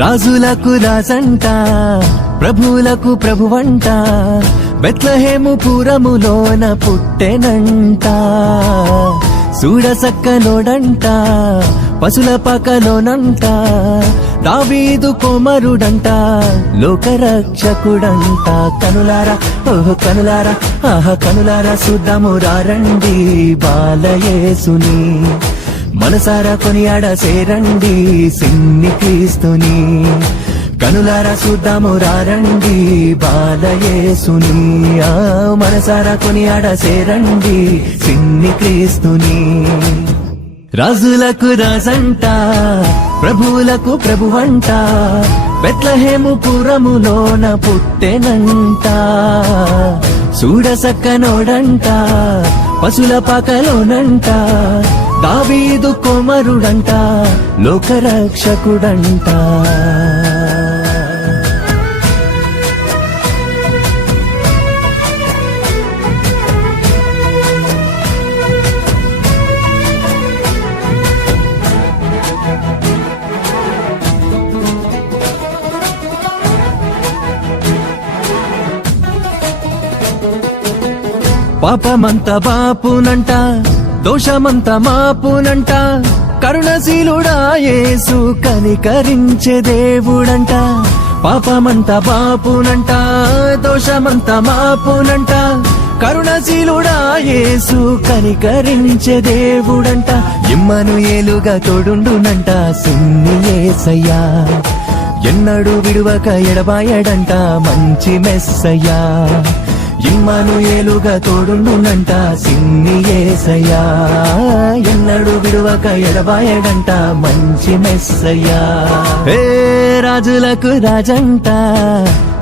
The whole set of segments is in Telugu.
రాజులకు రాజంట, ప్రభువులకు ప్రభువంట, బెత్లెహేము పురములోన పుట్టెనంట. చూడసక్కనోడంట, పశుల పాకలోనంట, దావీదు కుమారుడంట, లోకరక్షకుడంట. కనులారా ఓహో కనులారా ఆహా కనులారా చూద్దాము రండి బాలయేసుని, మనసారా కొనియాడ సేరండి సిన్ని క్రీస్తుని. కనులారా చూద్దాము రండి బాలయేసుని, మనసారా కొనియాడ సేరండి సిన్ని క్రీస్తుని. రాజులకు రాజంట, ప్రభువులకు ప్రభువంట, బెత్లెహేము పురములోన పుట్టెనంట. చూడసక్కనోడంట, పశుల పాకలోనంట, దావీదు కుమారుడంట, లోకరక్షకుడంట. పాపమంత బాపునంట, దోషమంత మాపునంట, కరుణశీలుడా యేసు కనికరించే దేవుడంట. పాపమంత బాపునంట, దోషమంత మాపునంట, కరుణశీలుడా యేసు కనికరించే దేవుడంట. ఇమ్మనుయేలుగా తోడుండునంట సిన్ని యేసయ్యా, ఎన్నడూ విడువక ఎడబాయడంట మంచి మెస్సయ్యా. ఇమ్మనుయేలుగా తోడుండునంట సిన్ని యేసయ్యా, ఎన్నడూ విడువక ఎడబాయడంట మంచి మెస్సయ్యా. ఏ రాజులకు రాజంట,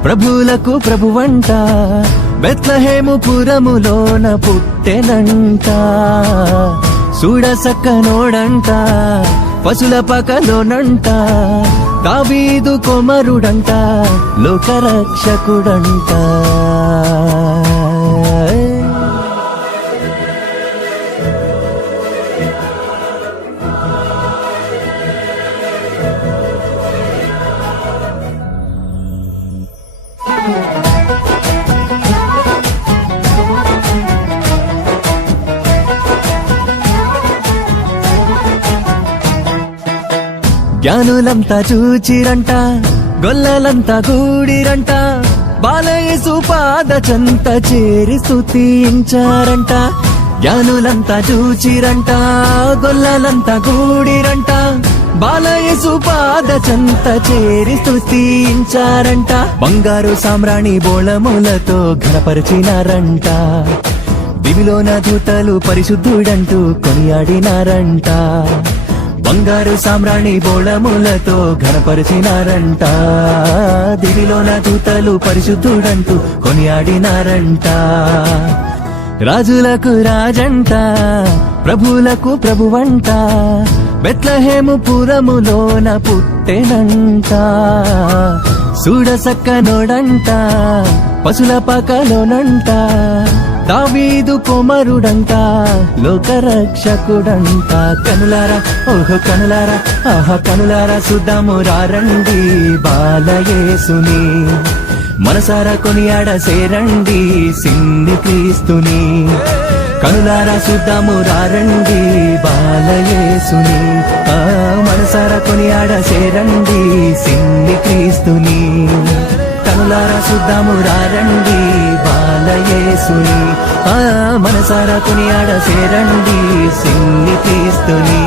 ప్రభువులకు ప్రభువంట, బెత్లెహేము పురములోన పుట్టెనంట. చూడసక్కనోడంట, పశుల పాకలోనంట, దావీదు కుమారుడంట, లోకరక్షకుడంట. జ్ఞానులంతా చూచిరంట, గొల్లలంతా గూడిరంట, బాలయేసు పాద చెంత చేరి స్తుతించారంట. జ్ఞానులంతా చూచిరంట, గొల్లలంతా గూడిరంట, బాలయేసు పాద చెంత చేరి స్తుతించారంట. బంగారు సామ్రాణి బోళములతో ఘనపరిచినారంట, దివిలోన దూతలు పరిశుద్ధుడంటూ కొనియాడినారంట. బంగారు సామ్రాణి బోళములతో ఘనపరిచినారంట, దివిలోన దూతలు పరిశుద్ధుడంటూ కొనియాడినారంట. రాజులకు రాజంట, ప్రభువులకు ప్రభువంట, బెత్లెహేము పురములోన పుట్టెనంట. చూడసక్కనోడంట, పశుల పాకలోనంట, దావీదు కుమారుడంట, లోకరక్షకుడంట. కనులారా ఓహో కనులారా ఆహా కనులారా చూద్దాము రండి బాలయేసుని, మనసారా కొనియాడ సేరండి సిన్ని క్రీస్తుని. కనులారా చూద్దాము రండి బాలయేసుని, మనసారా కొనియాడ సేరండి సిన్ని క్రీస్తుని. కనులారా చూద్దాము రండి బాలయేసుని, మనసారా కొనియాడ సేరండి సిన్ని క్రీస్తుని.